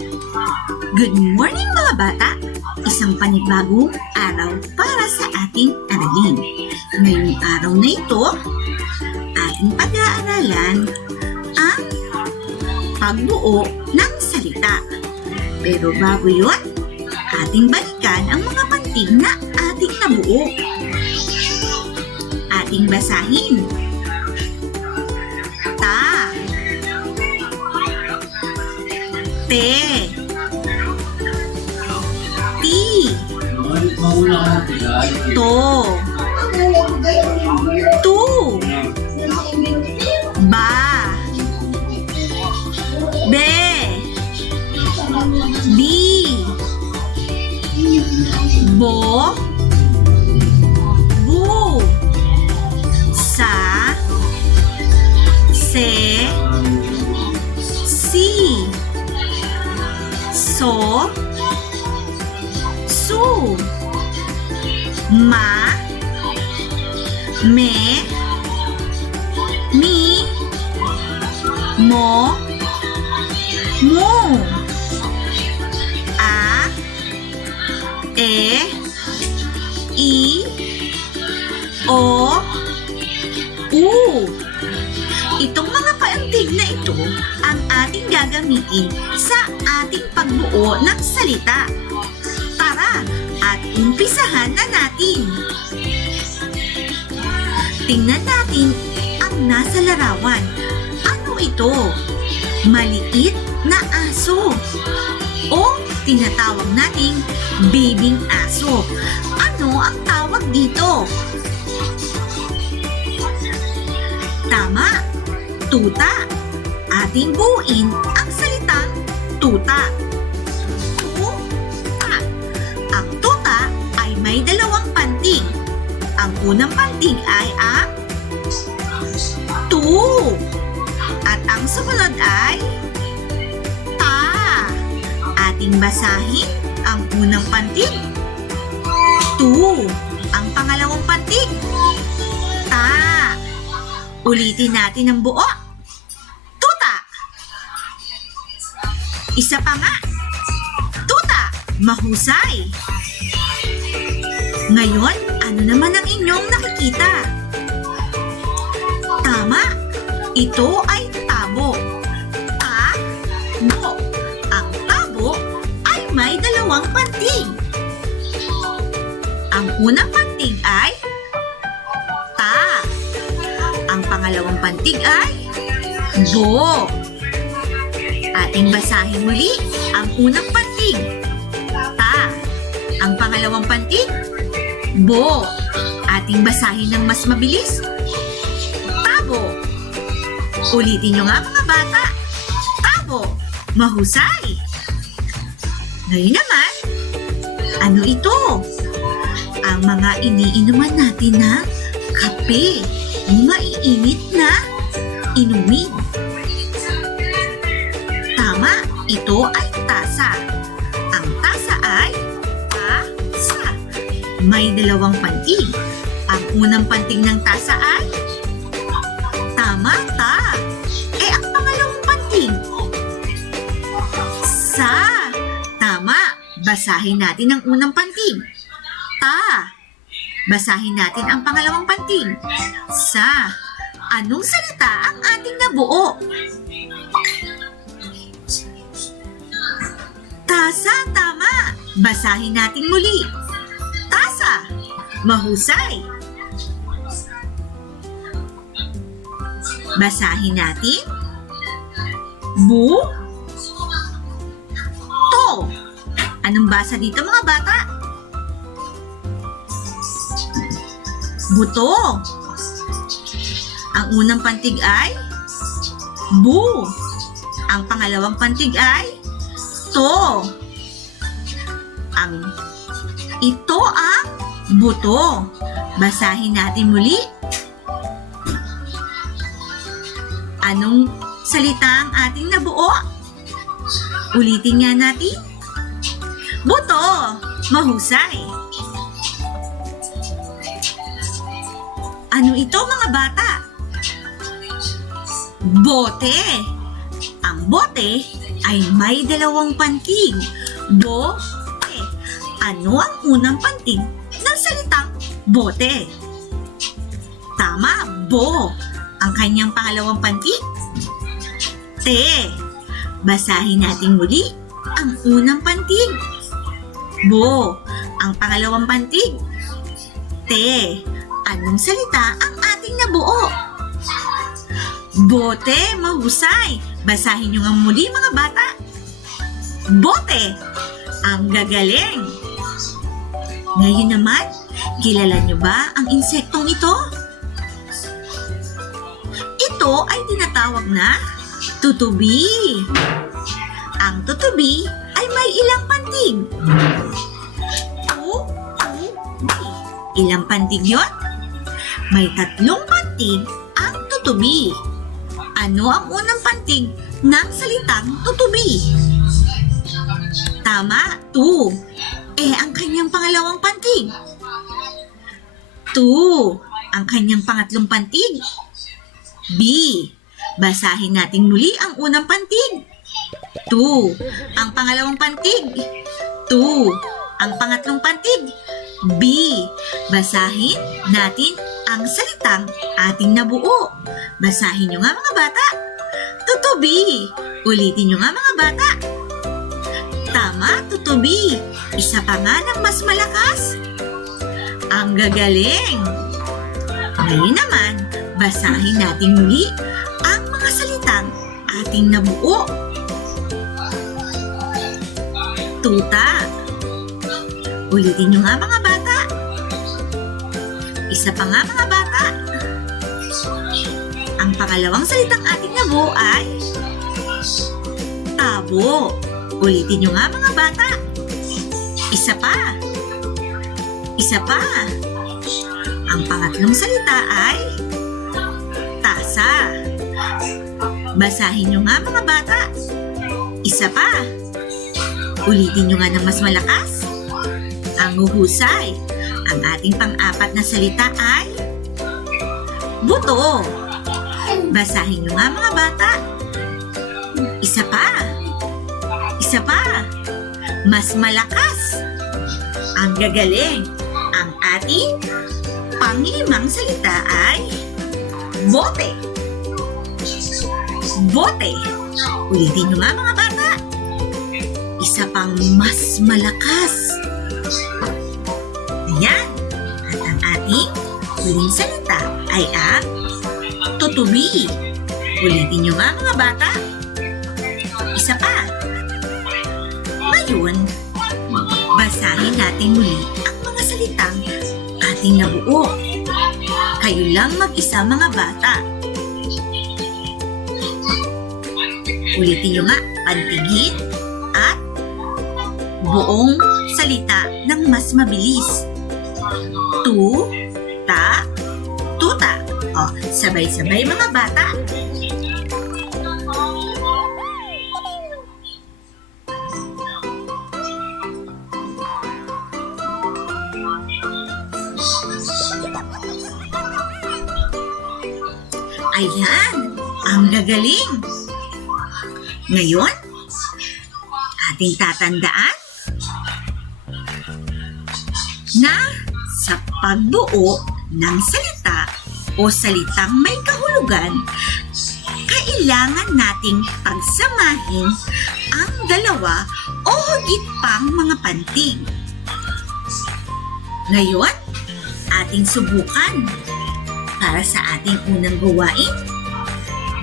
Good morning mga bata! Isang panibagong araw para sa ating aralin. Ngayong araw na ito, ating pag-aaralan ang pagbuo ng salita. Pero bago yun, ating balikan ang mga pantig na ating nabuo. Ating basahin. Ta, te, ti, to, tu, ba, be, bi, bo, bu, sa, se, si, so, su, ma, me, mi, mo, mu, a, e, i, o, u. Itong mga paantig na ito ang ating gagamitin sa ating pagbuo ng salita. Tara at umpisahan na natin. Tingnan natin ang nasa larawan. Ano ito? Maliit na aso o tinatawag nating bibing aso. Ano ang tawag dito? Tama! Tuta. Ating buuin ang salitang tuta. Tuta. Ang tuta ay may dalawang pantig. Ang unang pantig ay ang tu. At ang sumunod ay ta. Ating basahin ang unang pantig. Tu. Ang pangalawang pantig. Ta. Ulitin natin ang buo. Tuta. Isa pa nga. Tuta. Mahusay. Ngayon, ano naman ang inyong nakikita? Tama. Ito ay tabo. Tabo. Ang tabo ay may dalawang pantig. Ang unang pantig ay ta. Ang pangalawang pantig ay bo. Ating basahin muli ang unang pantig. Ta. Ang pangalawang pantig, bo. Ating basahin ng mas mabilis. Tabo. Ulitin nyo nga mga bata. Tabo. Mahusay. Ngayon naman, ano ito? Ang mga iniinuman natin na kape. Maiinit na inumin. Tama, ito ay tasa. Ang tasa ay tasa. May dalawang pantig. Ang unang pantig ng tasa ay tama, ta. Ang pangalawang pantig sa. Tama, basahin natin ang unang pantig. Ta. Basahin natin ang pangalawang pantig. Sa. Anong salita ang ating nabuo? Tasa, tama. Basahin natin muli. Tasa. Mahusay. Basahin natin. Bu. To. Anong basa dito mga bata? Buto. Ang unang pantig ay bu. Ang pangalawang pantig ay to. Ito ang buto. Basahin natin muli. Anong salita ang ating nabuo? Ulitin nga natin. Buto. Mahusay. Ano ito mga bata? Bote. Ang bote ay may dalawang pantig. Bote. Ano ang unang pantig ng salitang bote? Tama, bo. Ang kanyang pangalawang pantig? Te. Basahin natin muli ang unang pantig. Bo. Ang pangalawang pantig? Te. Anong salita ang ating nabuo? Bote, mahusay. Basahin nyo nga muli mga bata. Bote. Ang gagaling. Ngayon naman, kilala nyo ba ang insektong ito? Ito ay tinatawag na tutubi. Ang tutubi ay may ilang pantig. Ilang pantig yun? May 3 pantig ang tutubi. Ano ang unang pantig ng salitang tutubi? Tama, tu. Ang kanyang pangalawang pantig? Tu. Ang kanyang pangatlong pantig? B. Basahin natin muli ang unang pantig. Tu. Ang pangalawang pantig? Tu. Ang pangatlong pantig? B. Basahin natin ang salitang ating nabuo. Basahin nyo nga mga bata. Tutubi. Ulitin nyo nga mga bata. Tama, tutubi. Isa pa nga ng mas malakas. Ang gagaling. Ngayon naman, basahin natin muli ang mga salitang ating nabuo. Tuta. Ulitin nyo nga mga bata. Isa pa nga mga bata. Ang pangalawang salitang ating nabuo ay tabo. Ulitin nyo nga mga bata. Isa pa. Isa pa. Ang pangatlong salita ay tasa. Basahin nyo nga mga bata. Isa pa. Ulitin nyo nga ng mas malakas. Ang huhusay. Ang ating pang-apat na salita ay buto. Basahin nyo nga mga bata. Isa pa. Isa pa. Mas malakas. Ang gagaling. Ang ating pang-5 salita ay bote. Bote. Ulitin nyo nga mga bata. Isa pang mas malakas. Ayan. At ang ating huling salita ay ang tutubi. Ulitin nyo nga mga bata. Isa pa. Ngayon, basahin natin muli ang mga salitang ating nabuo. Kayo lang mag-isa mga bata. Ulitin nyo nga, pantigin at buong salita ng mas mabilis. Tu, ta, tuta. O, sabay-sabay mga bata. Ayan, ang gagaling. Ngayon, ating tatandaan na sa pagbuo ng salita o salitang may kahulugan, kailangan nating pagsamahin ang dalawa o higit pang mga pantig. Ngayon, ating subukan. Para sa ating unang gawain,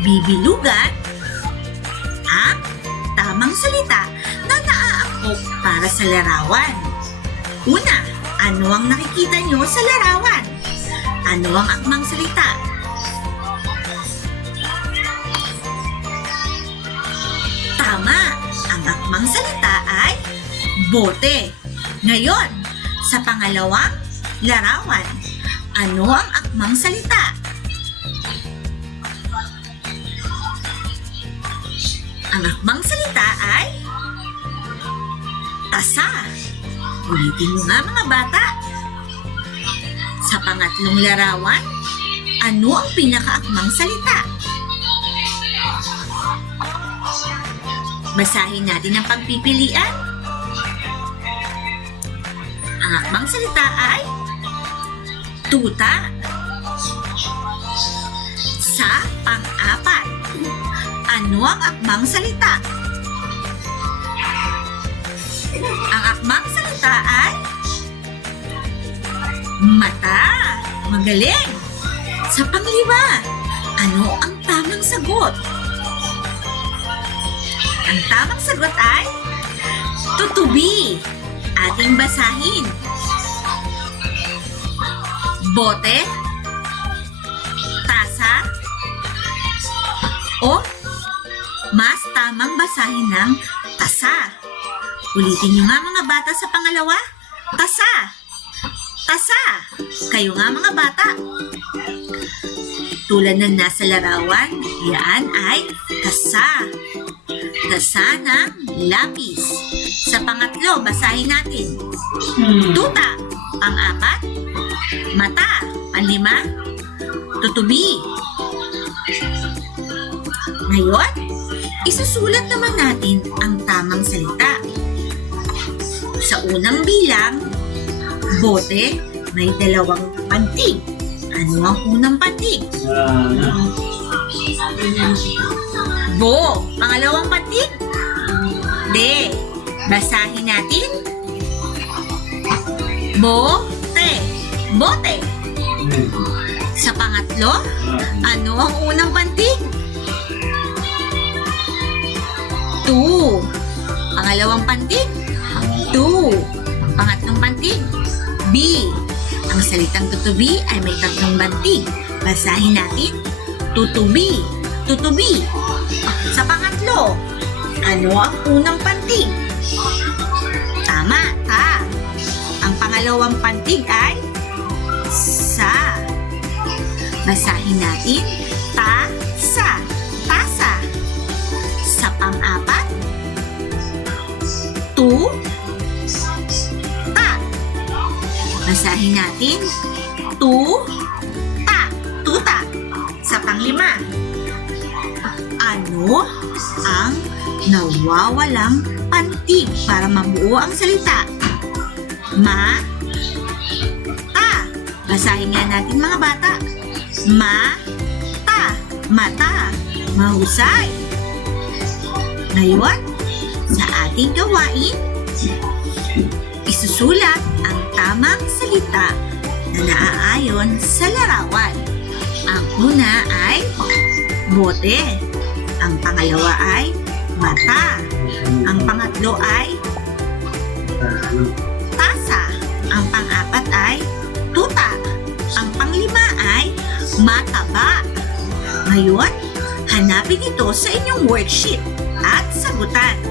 bibilugan ang tamang salita na naaangkop para sa larawan. Una, ano ang nakikita nyo sa larawan? Ano ang akmang salita? Tama, ang akmang salita ay bote. Ngayon, sa pangalawang larawan, ano ang akmang salita? Ang akmang salita ay tasa. Ulitin nyo nga mga bata. Sa pangatlong larawan, ano ang pinakaakmang salita? Basahin natin ang pagpipilian. Ang akmang salita ay tuta. Sa pang-apat, ano ang akmang salita? Ang akmang salita ay mata. Magaling! Sa pang-lima, ano ang tamang sagot? Ang tamang sagot ay tutubi. Ating basahin. Bote, tasa, o mas tamang basahin ng tasa. Ulitin nyo nga mga bata sa pangalawa. Tasa. Tasa. Kayo nga mga bata. Tulad ng nasa larawan, yan ay tasa. Tasa ng lapis. Sa pangatlo, basahin natin. Tuta. Pang-apat, mata. Panlima, tutubi. Ngayon, isusulat naman natin ang tamang salita. Sa unang bilang, bote, may dalawang pantig. Ano ang unang pantig? Bo. Pangalawang pantig? De. Basahin natin. Bote. Bote. Sa pangatlo, ano ang unang pantig? Tu. Pangalawang pantig? Tu. Pangatlong pantig? Bi. Ang salitang tutubi ay may tatlong bantig. Basahin natin. Tutubi. Tutubi. Sa pangatlo, ano ang unang pantig? Tama, ta. Ang pangalawang pantig ay sa. Basahin natin. Ta-sa. Tasa. Sa pang-apat, tu. Basahin natin. Tu-ta. Tuta. Sa panglima, ano ang nawawalang pantig para mabuo ang salita? Ma-ta. Basahin nga natin mga bata. Ma-ta. Mata. Mahusay. Ngayon, sa ating gawain, isusulat ang tamang salita na naaayon sa larawan. Ang una ay bote. Ang pangalawa ay mata. Ang pangatlo ay tasa. Ang pang-apat ay tuta. Ang panglima ay mataba. Ngayon, hanapin ito sa inyong worksheet at sagutan.